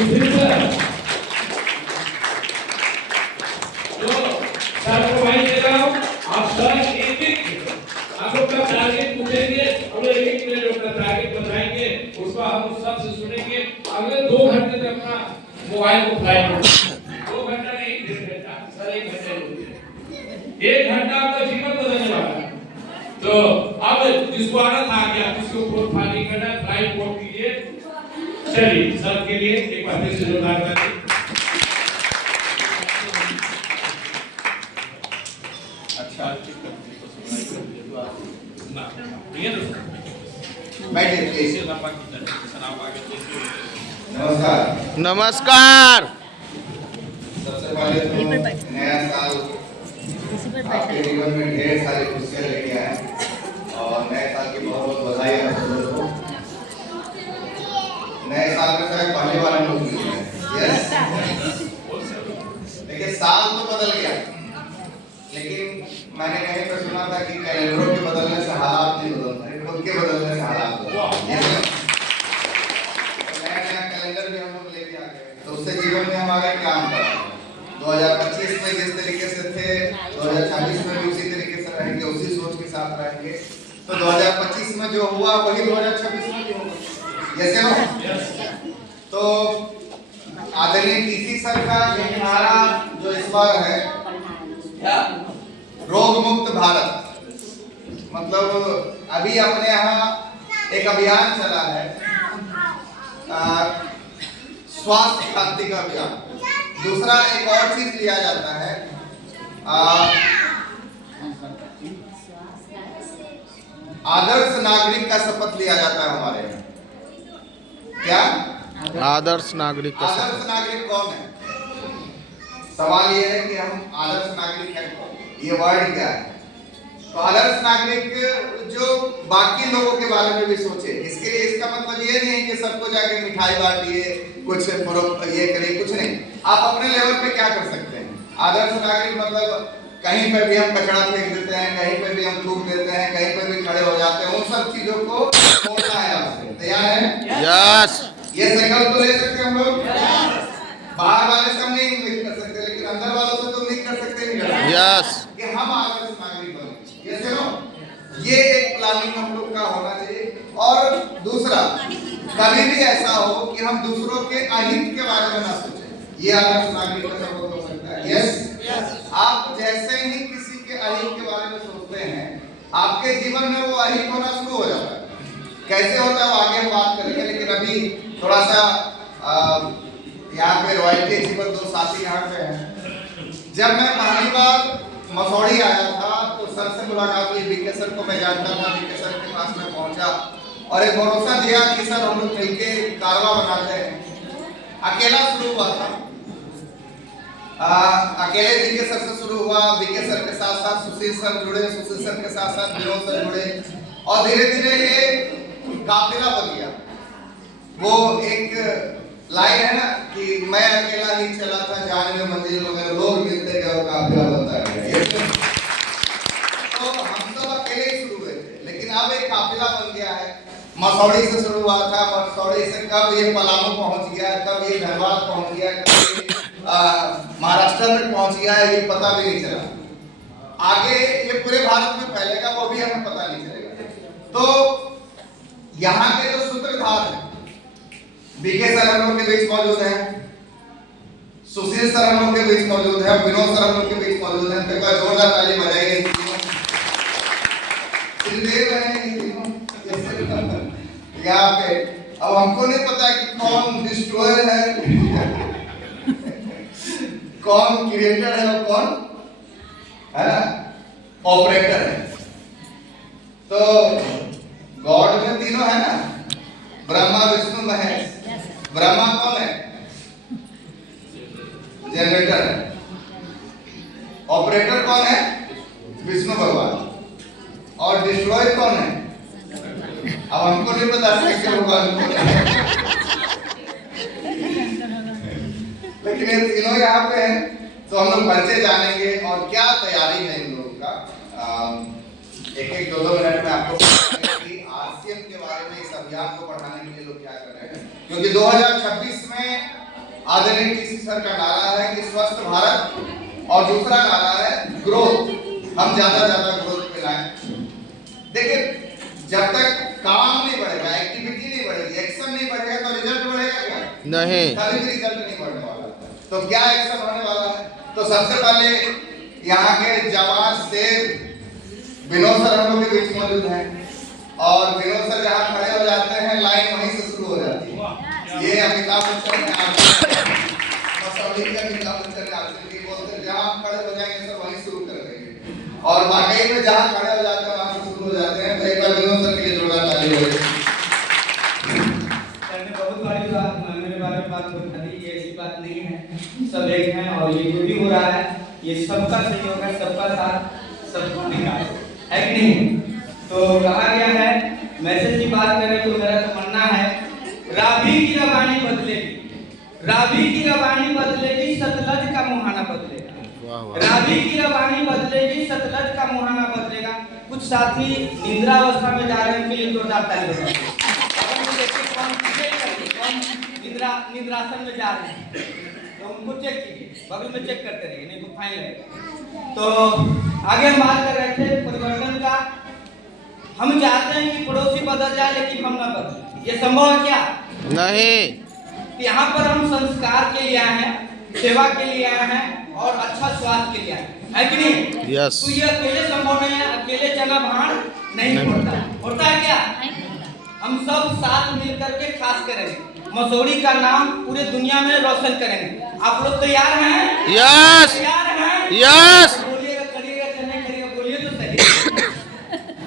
Sudhir sir तो sir को भाई दे रहा हूँ। आप सर एक आप लोग का टारगेट पूछेंगे और एक मिनट अपना टारगेट बताएंगे, उसको हम उस सबसे सुनेंगे। अगले 2 घंटे तक अपना मोबाइल को फ्लाइट में 2 घंटा नहीं 1 घंटा सर 1 घंटे रुकिए। 1 घंटा आपका जीवन बदलने वाला है। तो अब जिसको आना था क्या किसको वोट फाइलिंग करना है फ्लाइट वोट कीजिए। चलिए सर के लिए एक बार फिर से जोरदार ताली। अच्छा नमस्कार। नमस्कार। सबसे पहले तो नया साल आपके जीवन में ढेर सारी खुशियाँ लेके आए और नए साल की बहुत बहुत बधाई है आप लोगों को। नए साल में शायद पहली बार हम लोग मिल रहे हैं। यस, देखिए साल तो बदल गया, लेकिन मैंने कहीं पर सुना था कि कैलेंडरों के बदलने से हालात नहीं बदलते, खुद के बदलने से हालात बदलते हैं। नया कैलेंडर भी हम लोग लेके आ गए, तो उससे जीवन में हमारे क्या अंतर है। 2025 में जिस तरीके से थे 2026 में भी उसी तरीके से रहेंगे, उसी सोच के साथ रहेंगे। तो 2025 में जो हुआ वही 2026 में भी होगा। Yes no? तो आदरणीय टीसी सर का ये नारा जो इस बार है क्या रोग मुक्त भारत, मतलब अभी अपने यहाँ एक अभियान चला है स्वास्थ्य क्रांति का अभियान। दूसरा एक और चीज लिया जाता है आदर्श नागरिक का शपथ लिया जाता है हमारे यहाँ। क्या आदर्श नागरिक का आदर्श नागरिक कौन है? सवाल ये है कि हम आदर्श नागरिक हैं कौन, ये वर्ड क्या है? तो आदर्श नागरिक जो बाकी लोगों के बारे में भी सोचे। इसके लिए इसका मतलब ये नहीं है कि सबको जाके मिठाई बांटिए, कुछ ये करिए, कुछ नहीं। आप अपने लेवल पे क्या कर सकते हैं? आदर्श नागरिक मतलब कहीं पे भी हम कचरा फेंक देते हैं, कहीं पे भी हम थूक देते हैं, कहीं पे भी खड़े हो जाते हैं, उन सब चीजों को छोड़ना है आपसे। तैयार है? यस। ये संकल्प तो ले सकते हैं हम लोग। बाहर वाले से हम नहीं उम्मीद कर सकते, लेकिन अंदर वालों से तो उम्मीद कर सकते हैं यस कि हम आदर्श नागरिक बने। Yes no? ये एक प्लानिंग हम लोग का होना चाहिए। और दूसरा, कभी भी ऐसा हो कि हम दूसरों के अहित के बारे में ना सोचें। ये आदर्श नागरिक का सबक हो सकता है। यस, आप जैसे ही किसी के अहित के बारे में सोचते हैं, आपके जीवन में वो अहित होना शुरू हो जाता है। कैसे होता है वो आगे हम बात करेंगे, लेकिन अभी थोड़ा सा यहाँ पे रॉयल्टी जीवन 2 साथी यहाँ पे हैं। जब मैं पहली बार मसौड़ी आया था तो सर से मुलाकात हुई। बीके सर को मैं जानता था, बीके सर के पास में पहुंचा और एक भरोसा दिया कि सर हम लोग मिलके कारवा बनाते हैं। अकेला शुरू हुआ था, अकेले बीके सर से शुरू हुआ। बीके सर के साथ साथ सुशील सर जुड़े, सुशील सर के साथ साथ विनोद सर जुड़े और धीरे धीरे ये काफिला बन गया। वो एक लाइन है ना कि मैं अकेला ही चला था जाने में मंजिल वगैरह, लोग मिलते गए और काफिला बनता गया। तो हम सब अकेले ही शुरू हुए थे, लेकिन अब एक काफिला बन गया है। मसौड़ी से शुरू हुआ था, मसौड़ी से कब ये पलामू पहुंच गया, कब ये धनबाद पहुंच गया, कब ये महाराष्ट्र तक पहुंच गया है, ये पता भी नहीं चला। आगे ये पूरे भारत में फैलेगा वो भी हमें पता नहीं चलेगा। तो यहाँ के जो सूत्रधार हैं, बीके सर हम लोग के बीच मौजूद हैं, सुशील सर हम लोग के बीच मौजूद हैं, विनोद सर हम लोग के बीच मौजूद हैं। एक बार जोरदार ताली बजाइए। त्रिदेव हैं यहाँ पे। अब हमको नहीं पता कि कौन डिस्ट्रॉयर है कौन क्रिएटर है और कौन है ना ऑपरेटर है। तो गॉड में तीनों है ना, ब्रह्मा विष्णु महेश। ब्रह्मा कौन है? जनरेटर है। ऑपरेटर कौन है? विष्णु भगवान। और डिस्ट्रॉय कौन है? अब हमको नहीं पता कैसे भगवान को, लेकिन ये तीनों यहाँ पे हैं। तो हम लोग परिचय जानेंगे और क्या तैयारी है इन लोगों का। एक एक 2-2 मिनट में आपको आरसीएम के बारे में, इस अभियान को बढ़ाने के लिए लोग क्या कर रहे हैं, क्योंकि 2026 में आदरणीय टीसी सर का नारा है कि स्वस्थ भारत, और दूसरा नारा है ग्रोथ। हम ज्यादा ग्रोथ पे लाएं। देखिए, जब तक काम नहीं बढ़ेगा, एक्टिविटी नहीं बढ़ेगी, एक्शन नहीं बढ़ेगा तो रिजल्ट बढ़ेगा क्या? नहीं। कभी भी रिजल्ट नहीं बढ़ने वाला। तो क्या एक्शन होने वाला है? तो सबसे पहले यहाँ के जवान शेर विनोद सर हम लोग के बीच मौजूद हैं, और विनोद सर जहाँ खड़े हो जाते हैं लाइन वहीं से शुरू हो जाती है। ये अमिताभ बच्चन ने मसौड़ी का अमिताभ बच्चन ने आपसे बोलते हैं, जहाँ खड़े हो जाएंगे सर वहीं शुरू कर देंगे, और वाकई में जहाँ खड़े हो जाते हैं वहाँ से शुरू हो जाते हैं। तो एक बार विनोद सर के लिए जोरदार ताली हो। सर ने बहुत बड़ी बात मेरे बारे में बात बता दी। ये ऐसी बात नहीं है, सब एक हैं, और ये जो भी हो रहा है ये सबका सहयोग है, सबका साथ, सबका विकास है कि नहीं? तो कहा गया है, मैसेज की बात करें तो मेरा तमन्ना है, रावी की रवानी बदलेगी, रावी की रवानी बदलेगी, सतलज का मुहाना बदलेगा। रावी की रवानी बदलेगी, सतलज का मुहाना बदलेगा। कुछ साथी निद्रा अवस्था में जा रहे हैं, उनके लिए जोरदार ताली बजाइए। निद्रासन में जा रहे हैं तो उनको चेक कीजिए, बगल में चेक करते रहिए, नहीं तो फाइन लगेगा। तो आगे हम बात कर रहे थे परिवर्तन का। हम चाहते हैं कि पड़ोसी बदल जाए, लेकिन हम ना बदले। ये संभव है क्या? नहीं। यहाँ पर हम संस्कार के लिए आए हैं, सेवा के लिए आए हैं, और अच्छा स्वास्थ्य के लिए आए हैं, है कि नहीं? यस। तो ये अकेले संभव नहीं है, अकेले चना भाड़ नहीं होता। होता है क्या? हम सब साथ मिलकर के खास करेंगे, मसौड़ी का नाम पूरे दुनिया में रोशन करेंगे। आप लोग तैयार हैं? यस। तैयार हैं? यस। बोलिएगा, करिएगा, नहीं करिएगा, बोलिए तो सही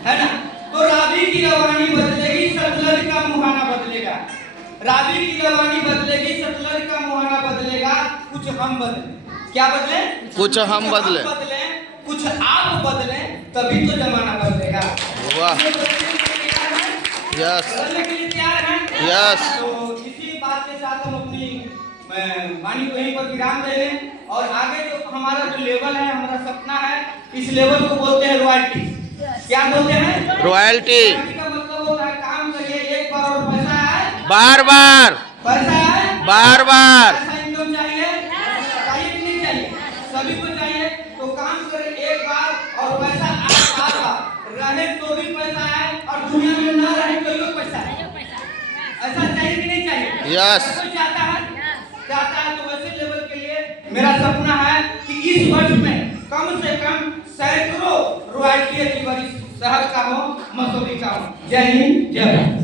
है ना? तो रावी की रवानी बदलेगी, सतलज का मुहाना बदलेगा। रावी की रवानी बदलेगी, सतलज का मुहाना बदलेगा। कुछ हम बदले। क्या बदले? कुछ हम बदले। कुछ आप बदले, तभी तो जमाना बदलेगा। वाह। यस। बदलने के लिए तैयार हैं? यस। तो इसी बात के साथ हम अपनी वाणी को यहीं पर विराम दे लें, और आगे जो हमारा जो लेवल है, हमारा सपना है, इस लेवल को बोलते हैं रॉयल्टी। क्या बोलते हैं? रॉयल्टी। का मतलब होता है काम करिए एक बार और पैसा है बार बार। पैसा है बार बार। पैसा इनकम चाहिए, चाहिए कि नहीं चाहिए? सभी को चाहिए। तो काम करें एक बार और पैसा बार बार रहे तो भी पैसा है, और दुनिया में न रहे तो भी पैसा है। ऐसा चाहिए कि नहीं चाहिए? यस। चाहता है तो वैसे लेवल के लिए मेरा सपना है कि इस वर्ष में कम से कम सैकड़ों रॉयल्टी की शहर का हो, मसौड़ी का हो। जय हिंद, जय भारत।